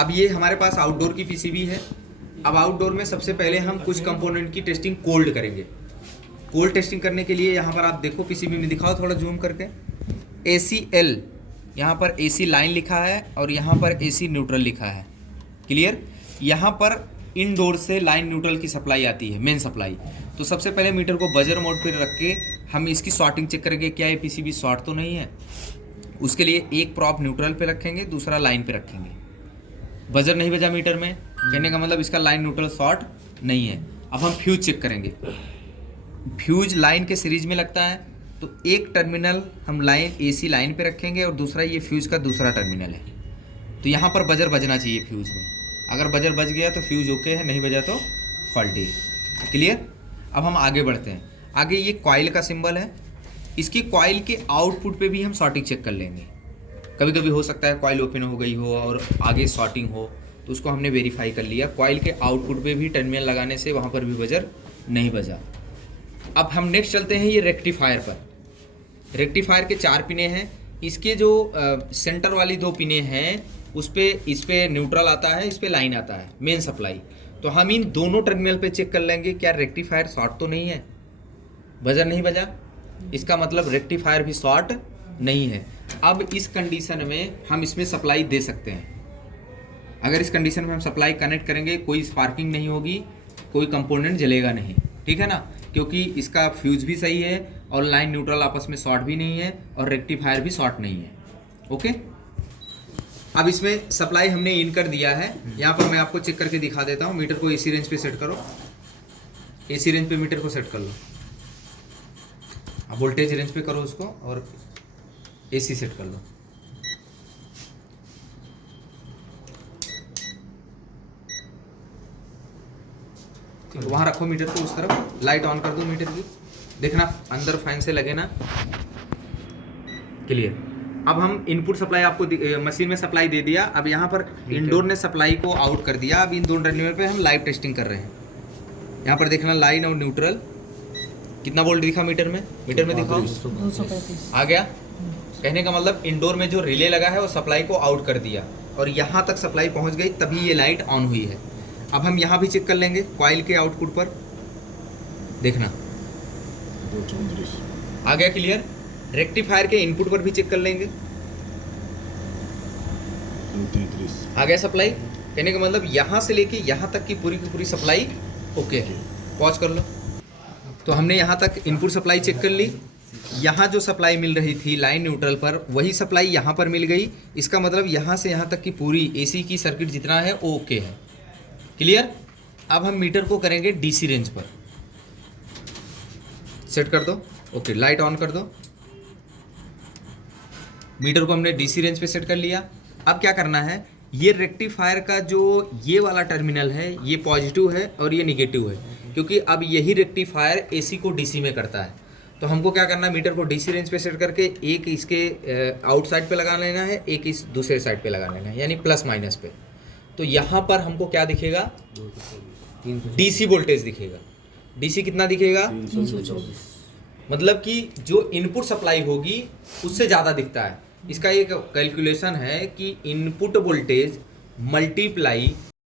अब ये हमारे पास आउटडोर की पीसीबी है। अब आउटडोर में सबसे पहले हम कुछ कंपोनेंट की टेस्टिंग कोल्ड करेंगे। कोल्ड टेस्टिंग करने के लिए यहाँ पर आप देखो पीसीबी में, दिखाओ थोड़ा जूम करके, ACL, यहाँ पर AC लाइन लिखा है और यहाँ पर AC न्यूट्रल लिखा है। क्लियर? यहाँ पर इनडोर से लाइन न्यूट्रल की सप्लाई आती है, मेन सप्लाई। तो सबसे पहले मीटर को बजर मोड पर रख के हम इसकी शॉर्टिंग चेक करेंगे, क्या ये पीसीबी शॉर्ट तो नहीं है। उसके लिए एक प्रॉप न्यूट्रल पे रखेंगे, दूसरा लाइन पे रखेंगे। बजर नहीं बजा मीटर में, कहने का मतलब इसका लाइन न्यूट्रल शॉर्ट नहीं है। अब हम फ्यूज चेक करेंगे। फ्यूज लाइन के सीरीज में लगता है, तो एक टर्मिनल हम लाइन AC लाइन पे रखेंगे और दूसरा ये फ्यूज का दूसरा टर्मिनल है। तो यहाँ पर बजर बजना चाहिए फ्यूज में। अगर बजर बज गया तो फ्यूज ओके है, नहीं बजा तो फॉल्टी है। क्लियर? अब हम आगे बढ़ते हैं। आगे ये कॉइल का सिंबल है, इसकी कॉइल के आउटपुट पे भी हम शॉर्टिंग चेक कर लेंगे। कभी कभी हो सकता है कॉइल ओपन हो गई हो और आगे शॉर्टिंग हो, तो उसको हमने वेरीफाई कर लिया। कॉइल के आउटपुट पे भी टर्मिनल लगाने से वहाँ पर भी बजर नहीं बजा। अब हम नेक्स्ट चलते हैं ये रेक्टिफायर पर। रेक्टिफायर के 4 पिने हैं। इसके जो सेंटर वाली 2 पिने हैं उस पर इस पर न्यूट्रल आता है, इस पर लाइन आता है, मेन सप्लाई। तो हम इन दोनों टर्मिनल पे चेक कर लेंगे क्या रेक्टिफायर शॉर्ट तो नहीं है, बजर नहीं बजा, इसका मतलब रेक्टिफायर भी शॉर्ट नहीं है। अब इस कंडीशन में हम इसमें सप्लाई दे सकते हैं। अगर इस कंडीशन में हम सप्लाई कनेक्ट करेंगे, कोई स्पार्किंग नहीं होगी, कोई कंपोनेंट जलेगा नहीं, ठीक है ना, क्योंकि इसका फ्यूज भी सही है और लाइन न्यूट्रल आपस में शॉर्ट भी नहीं है और रेक्टिफायर भी शॉर्ट नहीं है। ओके, अब इसमें सप्लाई हमने इन कर दिया है। यहाँ पर मैं आपको चेक करके दिखा देता हूँ। मीटर को AC रेंज पे सेट करो, AC रेंज पे मीटर को सेट कर लो। अब वोल्टेज रेंज पे करो उसको और AC सेट कर लो। वहां रखो मीटर को उस तरफ, लाइट ऑन कर दो मीटर की, देखना अंदर फैन से लगे ना। क्लियर? अब हम इनपुट सप्लाई आपको मशीन में सप्लाई दे दिया। अब यहाँ पर इंडोर ने सप्लाई को आउट कर दिया। अब इन दोनों टर्मिनल पे हम लाइव टेस्टिंग कर रहे हैं। यहाँ पर देखना लाइन और न्यूट्रल कितना वोल्ट दिखा मीटर में, मीटर में दिखाओ 235 आ गया। कहने का मतलब इंडोर में जो रिले लगा है वो सप्लाई को आउट कर दिया और यहाँ तक सप्लाई पहुँच गई, तभी ये लाइट ऑन हुई है। अब हम यहाँ भी चेक कर लेंगे कॉइल के आउटपुट पर, देखना 234 आ गया। क्लियर? रेक्टिफायर के इनपुट पर भी चेक कर लेंगे, 233 आ गया सप्लाई। कहने का मतलब यहाँ से लेके यहाँ तक की पूरी सप्लाई ओके है। पॉज कर लो। तो हमने यहाँ तक इनपुट सप्लाई चेक कर ली। यहाँ जो सप्लाई मिल रही थी लाइन न्यूट्रल पर, वही सप्लाई यहाँ पर मिल गई। इसका मतलब यहाँ से यहाँ तक की पूरी AC की सर्किट जितना है वो ओके है। क्लियर? अब हम मीटर को करेंगे DC रेंज पर सेट कर दो। ओके, लाइट ऑन कर दो। मीटर को हमने DC रेंज पे सेट कर लिया। अब क्या करना है, ये रेक्टिफायर का जो ये वाला टर्मिनल है ये पॉजिटिव है और ये निगेटिव है, क्योंकि अब यही रेक्टिफायर AC को DC में करता है। तो हमको क्या करना है, मीटर को DC रेंज पे सेट करके एक इसके आउट साइड पे लगा लेना है, एक इस दूसरे साइड पे लगा लेना है, यानी प्लस माइनस पे। तो यहाँ पर हमको क्या दिखेगा, DC वोल्टेज दिखेगा। DC कितना दिखेगा, 324 मतलब कि जो इनपुट सप्लाई होगी उससे ज़्यादा दिखता है। इसका एक कैलकुलेशन है कि इनपुट वोल्टेज मल्टीप्लाई